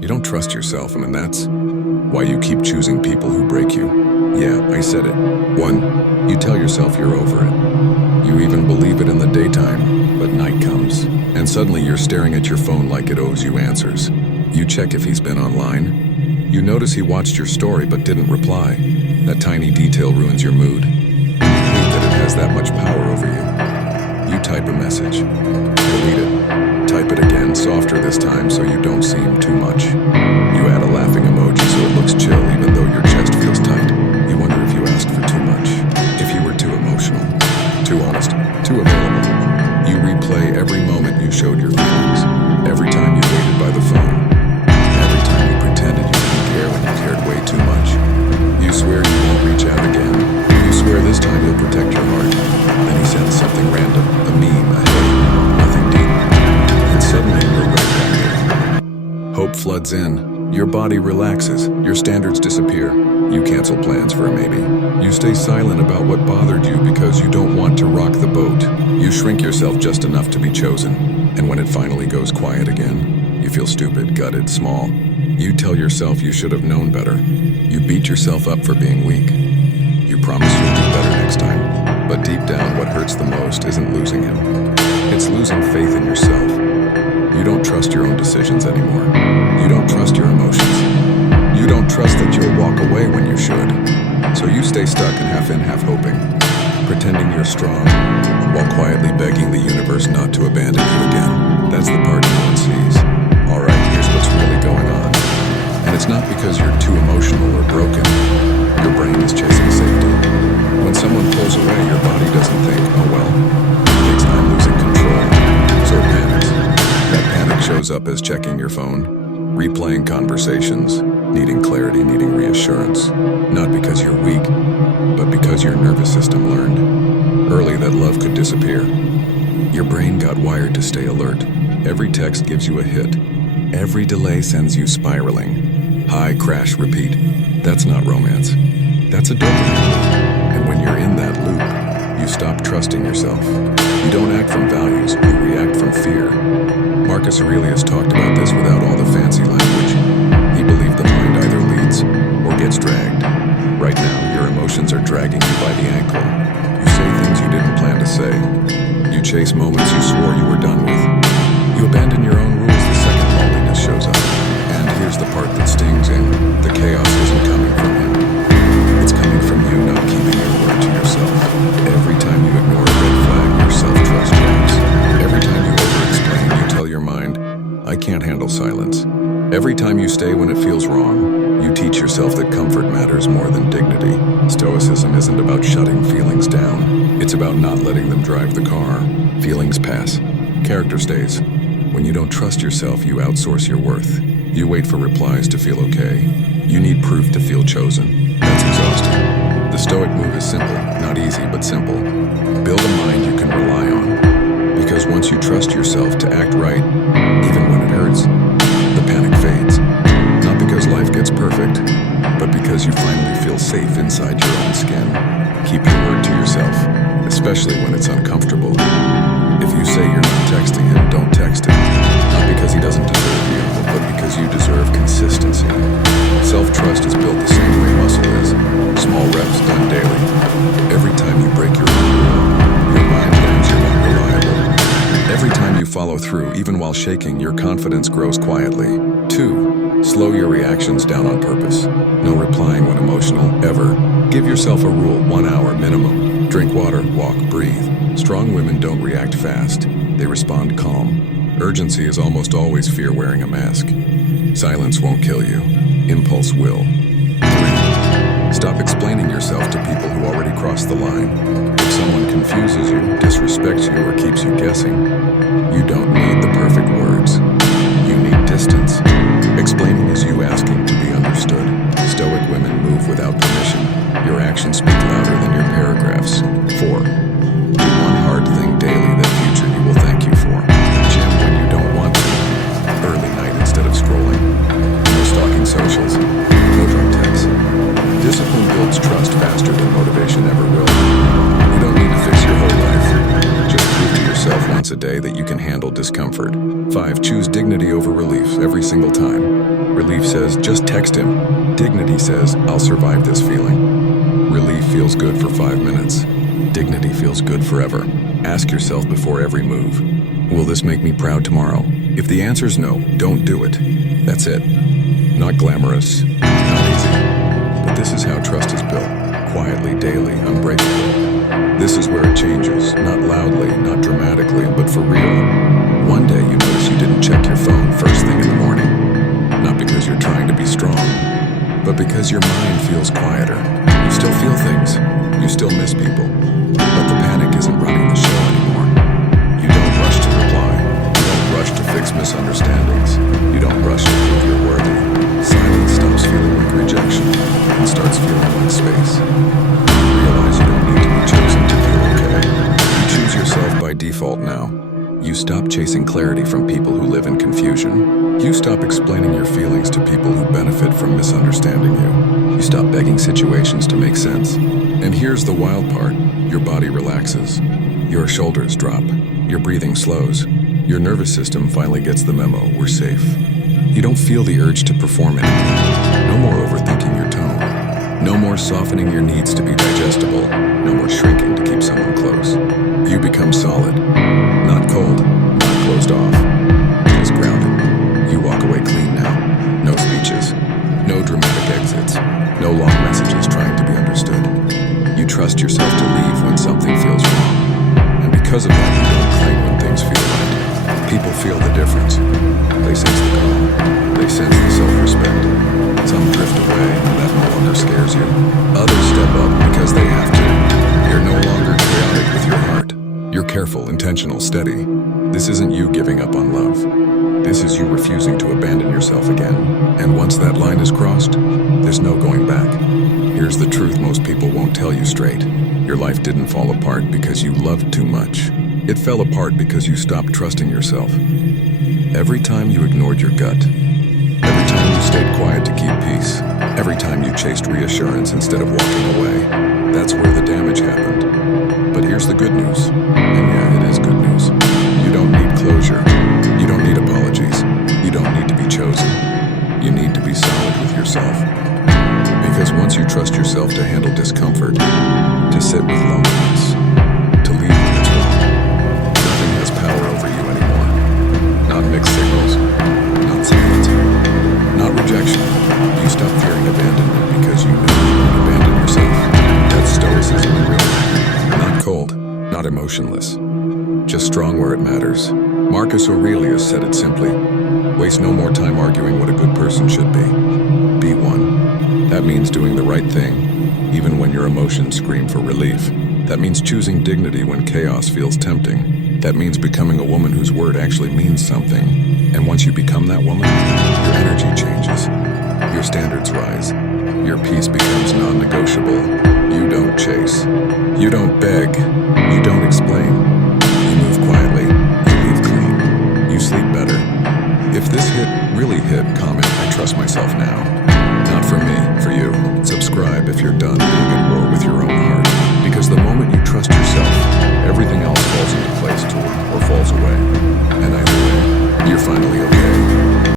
You don't trust yourself, and that's why you keep choosing people who break you. Yeah, I said it. 1. You tell yourself you're over it. You even believe it in the daytime, but night comes, and suddenly you're staring at your phone like it owes you answers. You check if he's been online. You notice he watched your story but didn't reply. That tiny detail ruins your mood. You hate that it has that much power over you. You type a message. Delete it. Type it again, softer this time so you don't seem too much. You add a laughing emoji so it looks chill even though your chest feels tight. You wonder if you asked for too much. If you were too emotional, too honest, too available. You replay every moment you showed your feelings. Every time you waited by the phone. Every time you pretended you didn't care when you cared way too much. You swear you won't reach out again. You swear this time you'll protect your heart. Then he sends something random, a meme, a hey, nothing deep. And suddenly you're right back there. Hope floods in. Your body relaxes. Your standards disappear. You cancel plans for a maybe. You stay silent about what bothered you because you don't want to rock the boat. You shrink yourself just enough to be chosen. And when it finally goes quiet again, you feel stupid, gutted, small. You tell yourself you should have known better. You beat yourself up for being weak. You promise you'll do better next time. But deep down, what hurts the most isn't losing him. It's losing faith in yourself. You don't trust your own decisions anymore. You don't trust your emotions. You don't trust that you'll walk away when you should. So you stay stuck and half hoping, pretending you're strong, while quietly begging the universe not to abandon you again. That's the part no one sees. Alright, here's what's really going on. And it's not because you're too emotional or broken. Your brain is chasing safety. When someone pulls away, your body doesn't think, oh well, it thinks I'm losing control. So it panics. That panic shows up as checking your phone, replaying conversations, needing clarity, needing reassurance. Not because you're weak, but because your nervous system learned early that love could disappear. Your brain got wired to stay alert. Every text gives you a hit. Every delay sends you spiraling. High, crash, repeat. That's not romance. That's a dopamine loop. And when you're in that loop, you stop trusting yourself. You don't act from values, you react from fear. Marcus Aurelius talked about this without all the fancy language. He believed the mind either leads or gets dragged. Right now, your emotions are dragging you by the ankle. You say things you didn't plan to say. You chase moments you swore you were done with. You abandon your own rules the second loneliness shows up. And here's the part that stings in. The chaos isn't coming from him. It's coming from you not keeping your word to yourself. Every time you ignore a red flag, your self-trust drops. Every time you over-explain, you tell your mind, I can't handle silence. Every time you stay when it feels wrong, you teach yourself that comfort matters more than dignity. Stoicism isn't about shutting feelings down. It's about not letting them drive the car. Feelings pass. Character stays. When you don't trust yourself, you outsource your worth. You wait for replies to feel okay. You need proof to feel chosen. That's exhausting. The Stoic move is simple, not easy, but simple. Build a mind you can rely on. Because once you trust yourself to act right, even when it hurts, the panic fades. Not because life gets perfect, but because you finally feel safe inside your own skin. Keep your word to yourself, especially when it's uncomfortable. If you say you're not texting him, don't text him. Not because he doesn't deserve you, but because you deserve consistency. Self-trust is built the same way muscle is. Small reps done daily. Every time you break your own rule, your mind learns you're not reliable. Every time you follow through, even while shaking, your confidence grows quietly. 2. Slow your reactions down on purpose. No replying when emotional, ever. Give yourself a rule, 1 hour minimum. Drink water, walk, breathe. Strong women don't react fast. They respond calm. Urgency is almost always fear wearing a mask. Silence won't kill you. Impulse will. 3. Stop explaining yourself to people who already crossed the line. If someone confuses you, disrespects you, or keeps you guessing, you don't need the perfect words. You need distance. Explaining is you asking to be understood. Stoic women move without permission. Your actions speak louder than your paragraphs. 4. Do one hard thing daily that future you will thank you for. Gym when you don't want to. Early night instead of scrolling. No stalking socials. No drunk texts. Discipline builds trust faster than motivation ever will. You don't need to fix your whole life. Just prove to yourself once a day that you can handle discomfort. 5. Choose dignity over relief every single time. Relief says, just text him. Dignity says, I'll survive this feeling. Relief feels good for 5 minutes. Dignity feels good forever. Ask yourself before every move, will this make me proud tomorrow? If the answer's no, don't do it. That's it. Not glamorous, not easy. But this is how trust is built. Quietly, daily, unbreakable. This is where it changes. Not loudly, not dramatically, but for real. One day you notice you didn't check your phone first thing in the morning. Not because you're trying to be strong, but because your mind feels quieter. You still feel things. You still miss people. But the panic isn't running the show anymore. You don't rush to reply. You don't rush to fix misunderstandings. You don't rush to prove you're worthy. Silence stops feeling like rejection and starts feeling like space. You realize you don't need to be chosen to feel okay. You choose yourself by default now. You stop chasing clarity from people who live in confusion. You stop explaining your feelings to people who benefit from misunderstanding you. You stop begging situations to make sense. And here's the wild part. Your body relaxes. Your shoulders drop. Your breathing slows. Your nervous system finally gets the memo. We're safe. You don't feel the urge to perform anymore. No more overthinking your tone. No more softening your needs to be digestible. No more shrinking to keep someone close. You become solid. Not cold. Not closed off. Just grounded. You walk away clean now. No speeches. No dramatic exits. No long messages trying to be understood. You trust yourself to leave when something feels wrong. And because of that, you don't cling when things feel right. People feel the difference. They sense the calm. They sense the self-respect. Some drift away, and that no longer scares you. Others step up because they have to. You're no longer chaotic with your heart. You're careful, intentional, steady. This isn't you giving up on love. This is you refusing to abandon yourself again. And once that line is crossed, there's no going back. Here's the truth most people won't tell you straight. Your life didn't fall apart because you loved too much. It fell apart because you stopped trusting yourself. Every time you ignored your gut, every time you stayed quiet to keep peace, every time you chased reassurance instead of walking away, that's where the damage happened. But here's the good news, and yeah, it is good news. You don't need closure. You don't need apologies. You don't need to be chosen. You need to be solid with yourself. Because once you trust yourself to handle discomfort, to sit with loneliness, to leave when it's wrong, nothing has power over you anymore. Not mixed signals, not silence, not rejection. You stop fearing abandonment because you know you won't abandon yourself. That's Stoicism in real life. Not cold, not emotionless, just strong where it matters. Marcus Aurelius said it simply, waste no more time arguing what a good person should be. Be one. That means doing the right thing, even when your emotions scream for relief. That means choosing dignity when chaos feels tempting. That means becoming a woman whose word actually means something. And once you become that woman, your energy changes. Your standards rise. Your peace becomes non-negotiable. You don't chase. You don't beg. You don't explain. You move quietly. You leave clean. You sleep better. If this hit really hit, comment, I trust myself now. Not for me, for you.